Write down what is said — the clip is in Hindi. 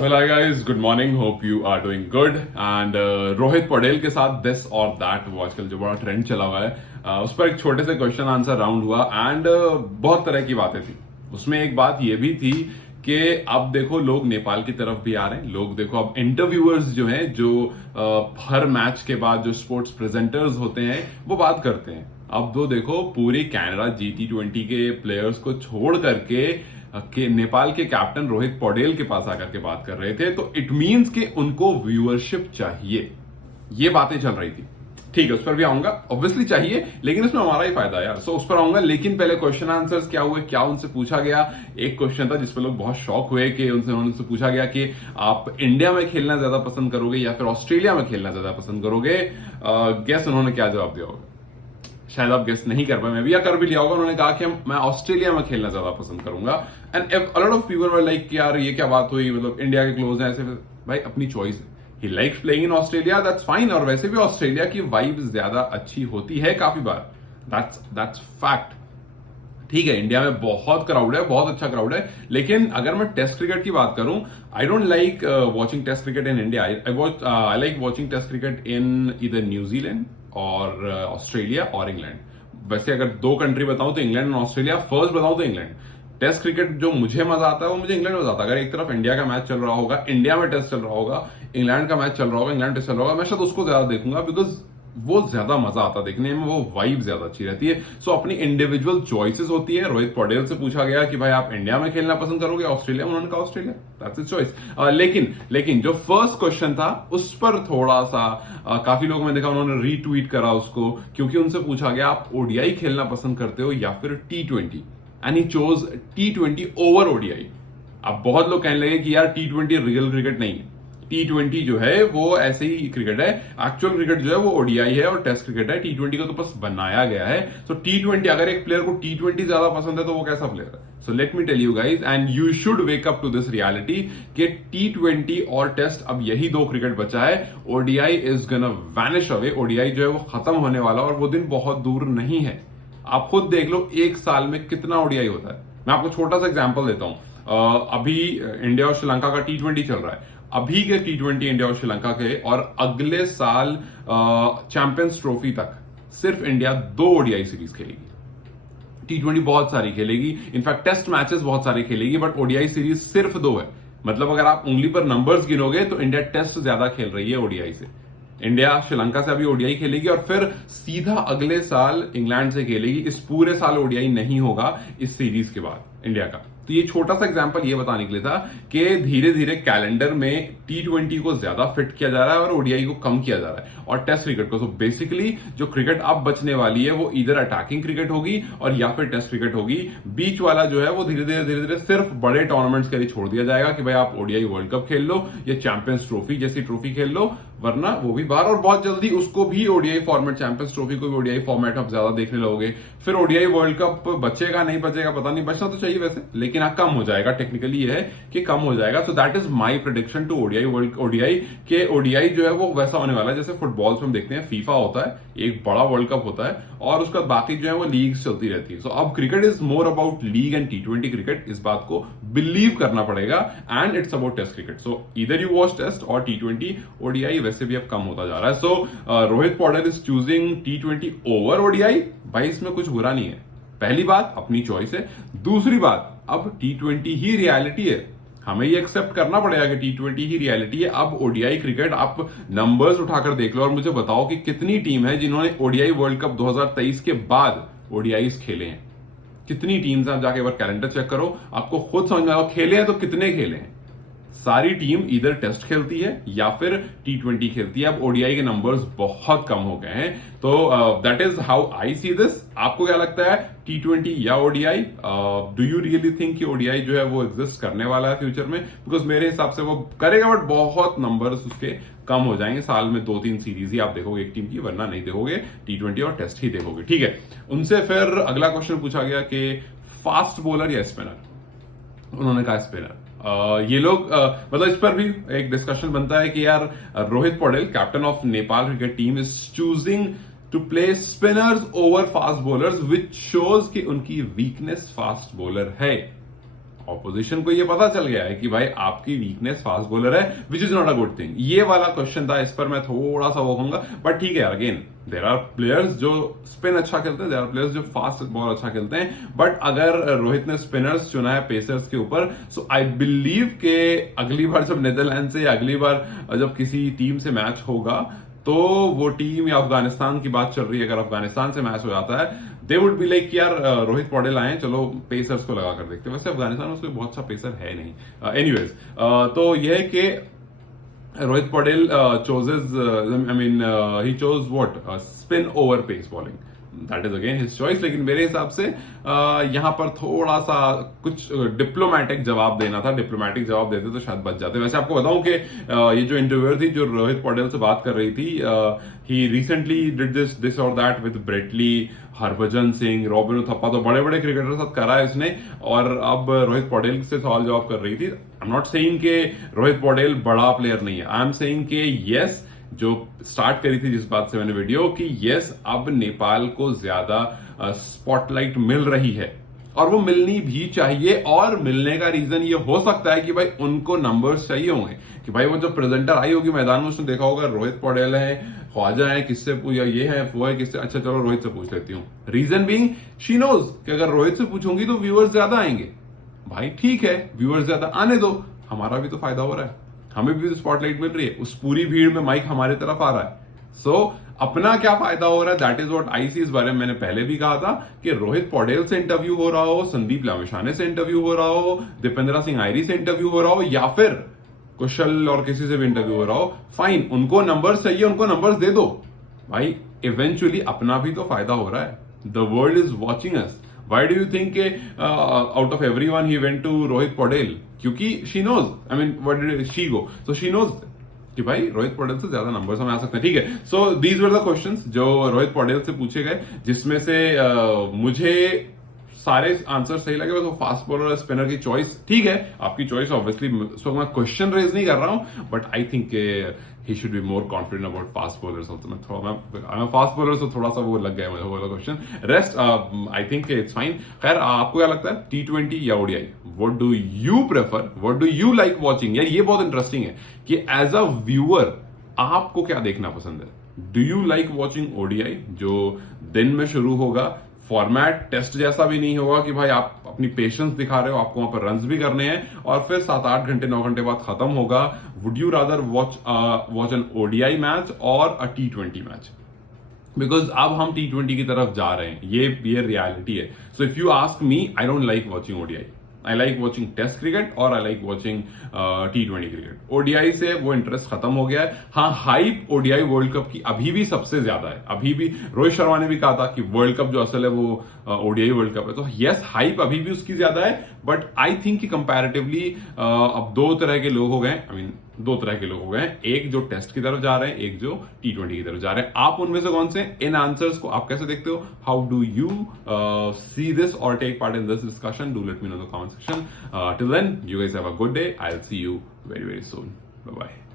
Well, hi guys, good morning. Hope you are doing good. And Rohit Patel के साथ दिस और दैट वो आजकल जो बड़ा ट्रेंड चला हुआ है उस पर एक छोटे से क्वेश्चन आंसर राउंड हुआ एंड बहुत तरह की बातें थी। उसमें एक बात ये भी थी कि अब देखो लोग नेपाल की तरफ भी आ रहे हैं। लोग देखो अब इंटरव्यूअर्स जो हैं जो हर मैच के बाद जो स्पोर्ट्स प्रेजेंटर्स होते हैं वो बात करते हैं। अब तो देखो पूरी कनाडा G20 के प्लेयर्स को छोड़ करके नेपाल के कैप्टन रोहित पौडेल के पास आकर के बात कर रहे थे, तो इट मींस कि उनको व्यूअरशिप चाहिए। ये बातें चल रही थी। ठीक है, उस पर भी आऊंगा, ऑब्वियसली चाहिए, लेकिन उसमें हमारा ही फायदा है यार। सो उस पर आऊंगा, लेकिन पहले क्वेश्चन आंसर्स क्या हुए, क्या उनसे पूछा गया। एक क्वेश्चन था जिसपे लोग बहुत शॉक हुए कि उनसे पूछा गया कि आप इंडिया में खेलना ज्यादा पसंद करोगे या फिर ऑस्ट्रेलिया में खेलना ज्यादा पसंद करोगे। गेस उन्होंने क्या जवाब दिया होगा, शायद आप गेस नहीं कर पाए, मैं भी या कर भी लिया होगा। उन्होंने कहा कि मैं ऑस्ट्रेलिया में खेलना ज्यादा पसंद करूंगा। And a lot of people were like यार ये क्या बात हुई, मतलब इंडिया के क्लोज हैं ऐसे। भाई अपनी चॉइस है, he likes playing in Australia, that's fine. और वैसे भी ऑस्ट्रेलिया की वाइब ज्यादा अच्छी होती है काफी बार, दैट्स फैक्ट। ठीक है, इंडिया में बहुत क्राउड है, बहुत अच्छा क्राउड है, लेकिन अगर मैं टेस्ट क्रिकेट की बात करूं, I don't like watching test cricket in India. I like watching test cricket in इधर न्यूजीलैंड और ऑस्ट्रेलिया और इंग्लैंड। वैसे अगर दो कंट्री बताऊं तो इंग्लैंड और ऑस्ट्रेलिया, फर्स्ट बताऊं तो इंग्लैंड। टेस्ट क्रिकेट जो मुझे मजा आता है वो मुझे इंग्लैंड में मजा आता है। अगर एक तरफ इंडिया का मैच चल रहा होगा, इंडिया में टेस्ट चल रहा होगा, इंग्लैंड का मैच चल रहा होगा, इंग्लैंड टेस्ट चल रहा होगा, मैं शायद उसको ज्यादा देखूंगा, बिकॉज वो ज्यादा मजा आता देखने में, वो वाइब ज्यादा अच्छी रहती है। सो अपनी इंडिविजुअल चॉइसेस होती है। रोहित पटेल से पूछा गया कि भाई आप इंडिया में खेलना पसंद करोगे ऑस्ट्रेलिया में, उन्होंने कहा ऑस्ट्रेलिया, दैट्स हिज चॉइस। लेकिन जो फर्स्ट क्वेश्चन था उस पर थोड़ा सा काफी लोग मैं देखा उन्होंने रीट्वीट करा उसको, क्योंकि उनसे पूछा गया आप ओडीआई खेलना पसंद करते हो या फिर T20, and he chose T20 over ODI. अब बहुत लोग कहने लगे कि यार T20 रियल क्रिकेट नहीं है, T20 जो है वो ऐसे ही क्रिकेट है, एक्चुअल क्रिकेट जो है वो ओडीआई है और टेस्ट क्रिकेट है। T20 को तो बस बनाया गया है। सो T20, अगर एक प्लेयर को T20 ज्यादा पसंद है तो वो कैसा प्लेयर है? So let me tell you guys, and you should wake up to this reality कि T20 और टेस्ट अब यही दो क्रिकेट बचा है। ODI is gonna vanish away. ODI जो है वो खत्म होने वाला और वो दिन बहुत दूर नहीं है। आप खुद देख लो एक साल में कितना ओडीआई होता है। मैं आपको छोटा सा एग्जांपल देता हूं। अभी इंडिया और श्रीलंका का T20 चल रहा है। अभी के T20 इंडिया और श्रीलंका के, और अगले साल चैंपियंस ट्रॉफी तक सिर्फ इंडिया 2 ओडीआई सीरीज खेलेगी। T20 बहुत सारी खेलेगी, इनफैक्ट टेस्ट मैचेस बहुत सारे खेलेगी, बट ओडीआई सीरीज सिर्फ 2 है। मतलब अगर आप उंगली पर नंबर्स गिनोगे तो इंडिया टेस्ट ज्यादा खेल रही है ओडीआई से। इंडिया श्रीलंका से अभी ओडीआई खेलेगी और फिर सीधा अगले साल इंग्लैंड से खेलेगी। इस पूरे साल ओडीआई नहीं होगा इस सीरीज के बाद इंडिया का। तो ये छोटा सा एग्जांपल ये बताने के लिए था कि धीरे धीरे कैलेंडर में T20 को ज्यादा फिट किया जा रहा है और ओडीआई को कम किया जा रहा है, और टेस्ट क्रिकेट को। तो बेसिकली जो क्रिकेट अब बचने वाली है वो इधर अटैकिंग क्रिकेट होगी और या फिर टेस्ट क्रिकेट होगी। बीच वाला जो है वो धीरे धीरे सिर्फ बड़े टूर्नामेंट्स के लिए छोड़ दिया जाएगा कि भाई आप ओडीआई वर्ल्ड कप खेल लो या चैंपियंस ट्रॉफी जैसी ट्रॉफी खेल लो, वरना वो भी बाहर। और बहुत जल्दी उसको भी ओडीआई फॉर्मेट, चैंपियंस ट्रॉफी को भी ओडीआई फॉर्मेट आप ज्यादा देखने लगोगे। फिर ओडीआई वर्ल्ड कप बचेगा नहीं बचेगा पता नहीं, बचना तो चाहिए वैसे, लेकिन कम हो जाएगा। टेक्निकली ये है कि कम हो जाएगा। So that is my prediction to ODI के ओडीआई जो है वो वैसा होने वाला है जैसे फुटबॉल में हम देखते हैं, फीफा होता है, एक बड़ा वर्ल्ड कप होता है और उसका बाकी जो है वो लीग्स चलती रहती है। सो अब cricket is more about league and T20 cricket, इस बात को बिलीव करना पड़ेगा, and it's about test cricket. So इधर यू वॉच टेस्ट और T20। ओडीआई वैसे भी अब कम होता जा रहा है। So Rohit Paudel is choosing T20 over ODI. भाई इसमें कुछ बुरा नहीं है। पहली बात अपनी चॉइस है, दूसरी बात अब T20 ही रियलिटी है, हमें ये एक्सेप्ट करना पड़ेगा कि T20 ही रियलिटी है। अब ओडीआई क्रिकेट आप नंबर्स उठाकर देख लो और मुझे बताओ कि कितनी टीम है जिन्होंने ओडीआई वर्ल्ड कप 2023 के बाद ओडीआईस खेले हैं। कितनी टीम्स, आप जाके एक बार कैलेंडर चेक करो, आपको खुद समझ में आएगा खेले हैं तो कितने खेले हैं। सारी टीम इधर टेस्ट खेलती है या फिर T20 खेलती है। अब ओडीआई के नंबर्स बहुत कम हो गए हैं। तो that is how I see this. आपको क्या लगता है, T20 या ODI? Do you really think कि ओडीआई जो है वो एग्जिस्ट करने वाला है फ्यूचर में? बिकॉज मेरे हिसाब से वो करेगा, बट बहुत नंबर्स उसके कम हो जाएंगे। साल में 2-3 सीरीज ही आप देखोगे एक टीम की, वरना नहीं देखोगे, T20 और टेस्ट ही देखोगे। ठीक है, उनसे फिर अगला क्वेश्चन पूछा गया कि फास्ट बॉलर या स्पिनर। उन्होंने कहा स्पिनर। ये लोग मतलब इस पर भी एक डिस्कशन बनता है कि यार Rohit Paudel, captain of Nepal cricket team, is choosing to play spinners over fast bowlers, which shows कि उनकी वीकनेस फास्ट बॉलर है। ऑपोजिशन को ये पता चल गया है कि भाई आपकी वीकनेस फास्ट बॉलर है, which is not a good thing. ये वाला क्वेश्चन था, इस पर मैं थोड़ा सा वो कहूंगा, बट ठीक है, अगेन देर आर प्लेयर्स जो स्पिन अच्छा खेलते हैं, देर आर प्लेयर्स जो फास्ट बॉल अच्छा खेलते हैं, बट अगर रोहित ने स्पिनर्स चुना है पेसर्स के ऊपर, सो आई बिलीव के अगली बार जब नीदरलैंड से या अगली बार जब किसी टीम से मैच होगा तो वो टीम, या अफगानिस्तान की बात चल रही है, अगर अफगानिस्तान से मैच हो जाता है, दे वुड बी लाइक यार रोहित पौडेल आए, चलो पेसर्स को लगा कर देखते हैं। वैसे अफगानिस्तान में कोई बहुत सा पेसर है नहीं। एनीवेज तो यह है कि Rohit Paudel chooses, I mean he chose what, spin over pace bowling, that is again his choice. लेकिन मेरे हिसाब से यहां पर थोड़ा सा कुछ डिप्लोमेटिक जवाब देना था, डिप्लोमेटिक जवाब देते तो शायद बच जाते। वैसे आपको बताऊं कि ये जो इंटरव्यूअर थी जो रोहित पौडेल से बात कर रही थी, ही रिसेंटली डिड दिस और that with Brett Lee, Harbhajan Singh, Robin Thapa, तो बड़े बड़े क्रिकेटर साथ करा है इसने, और अब रोहित पौडेल से सवाल जवाब कर रही थी। आई एम नॉट सेइंग कि रोहित पौडेल बड़ा प्लेयर नहीं है, आई एम सेइंग कि यस, जो स्टार्ट करी थी जिस बात से मैंने वीडियो कि यस, अब नेपाल को ज्यादा स्पॉटलाइट मिल रही है, और वो मिलनी भी चाहिए। और मिलने का रीजन ये हो सकता है कि भाई उनको नंबर्स चाहिए होंगे, कि भाई वो जो प्रेजेंटर आई होगी मैदान में, उसने देखा होगा रोहित पौडेल है, ख्वाजा है, किससे पूछा, ये है, वो है, किससे, अच्छा चलो रोहित से पूछ लेती हूँ। रीजन बीइंग शी नोज कि अगर रोहित से पूछूंगी तो व्यूअर्स ज्यादा आएंगे। भाई ठीक है, व्यूअर्स ज्यादा आने दो, हमारा भी तो फायदा हो रहा है, हमें भी तो स्पॉटलाइट मिल रही है, उस पूरी भीड़ में माइक हमारे तरफ आ रहा है। सो अपना क्या फायदा हो रहा है, दैट इज व्हाट आई सी। इस बारे में मैंने पहले भी कहा था कि रोहित पौडेल से इंटरव्यू हो रहा हो, संदीप लामिछाने से इंटरव्यू हो रहा हो, दीपेंद्र सिंह आयरी से इंटरव्यू हो रहा हो, या फिर कुशल और किसी से भी इंटरव्यू हो रहा हो, फाइन, उनको नंबर्स चाहिए, उनको नंबर्स दे दो भाई। इवेंचुअली अपना भी तो फायदा हो रहा है, the world is watching us. Why do you think out of everyone he went to Rohit Paudel? क्योंकि she knows, I mean, what did she go? So she knows कि भाई रोहित पौडेल से ज्यादा नंबर्स हमें आ सकते हैं। ठीक है, so these were the questions जो रोहित पौडेल से पूछे गए, जिसमें से मुझे सारे आंसर सही लगे। तो फास्ट बॉलर और स्पिनर की चॉइस ठीक है, आपकी चॉइस ऑब्वियसली, सो मैं क्वेश्चन रेज नहीं कर रहा हूं, but I think he should be more confident about fast bowlers also. मैं फास्ट बॉलर से थोड़ा सा वो लग गया मुझे वो question. Rest I think it's fine. खैर, आपको क्या लगता है, T20 या ODI, what do you prefer, what do you like watching? यार ये बहुत इंटरेस्टिंग है कि एज अ व्यूअर आपको क्या देखना पसंद है। Do you like watching ODI जो दिन में शुरू होगा, फॉर्मेट टेस्ट जैसा भी नहीं होगा कि भाई आप अपनी पेशेंस दिखा रहे हो, आपको वहां पर रन्स भी करने हैं, और फिर 7-8 घंटे 9 घंटे बाद खत्म होगा। Would you rather watch an ODI match और अ T20 मैच? बिकॉज अब हम T20 की तरफ जा रहे हैं, ये रियलिटी है। So if you ask me, I don't like watching ODI, I like watching test cricket और I like watching T20 cricket. ODI से वो इंटरेस्ट खत्म हो गया है। हाँ, हाइप ODI वर्ल्ड कप की अभी भी सबसे ज्यादा है। अभी भी रोहित शर्मा ने भी कहा था कि वर्ल्ड कप जो असल है वो ODI वर्ल्ड कप है। तो यस, हाइप अभी भी उसकी ज्यादा है, बट आई थिंक कि कंपैरेटिवली अब दो तरह के लोग हो गए, आई मीन दो तरह के लोग हो गए, एक जो टेस्ट की तरफ जा रहे हैं, एक जो T20 की तरफ जा रहे हैं। आप उनमें से कौन से? इन आंसर्स को आप कैसे देखते हो? How do you see this और take part in this discussion? Do let me know in the comment section. Till then, you guys have a good day. I'll see you very, very soon. Bye bye.